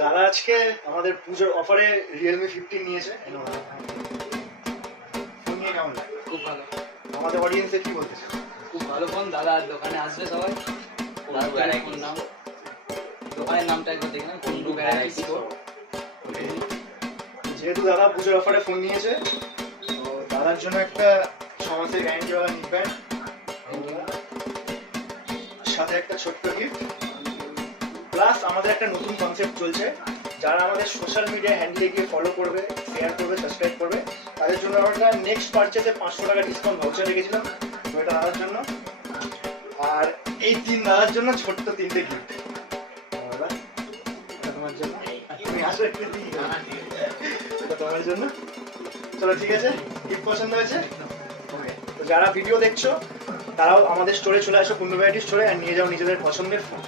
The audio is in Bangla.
দাদা আজকে আমাদের পুজোর অফারে রিয়েলমি 15 নিয়েছে। ফোন নিয়ে কেমন লাগে? খুব ভালো, আমাদের অডিয়েন্সে কি বলতে চাও? খুব ভালো ফোন। দাদার দোকানে আসবে সবাই। ফোন নাম, দোকানের নামটা একবার দেখে না, কোন ভ্যারাইটিস স্টোর। যেহেতু দাদা পুজোর অফারে ফোন নিয়েছে, তো দাদার জন্য একটা 6 মাসের গ্যারান্টি ওয়ালা নিক ব্যান্ড, সাথে একটা ছোট্ট গিফট। প্লাস আমাদের একটা নতুন কনসেপ্ট চলছে, যারা আমাদের সোশ্যাল মিডিয়া হ্যান্ডেলে গিয়ে ফলো করবে, শেয়ার করবে, সাবস্ক্রাইব করবে, তাদের জন্য আমরা নেক্সট পারচেসে 500 টাকা ডিসকাউন্ট ভাউচার রেখেছিলাম। তো এটা দাদার জন্য, আর এই দাদার জন্য ছোট্ট 3টে গিফট। তোমার জন্য, তুমি আসো একটু দিই, তোমার জন্য। চলো ঠিক আছে, গিফট পছন্দ হয়েছে? তো যারা ভিডিও দেখছো তারাও আমাদের স্টোরে চলে আসো, কুন্ডু ভ্যারাইটি স্টোরে, আর নিয়ে যাও নিজেদের পছন্দের ফোন।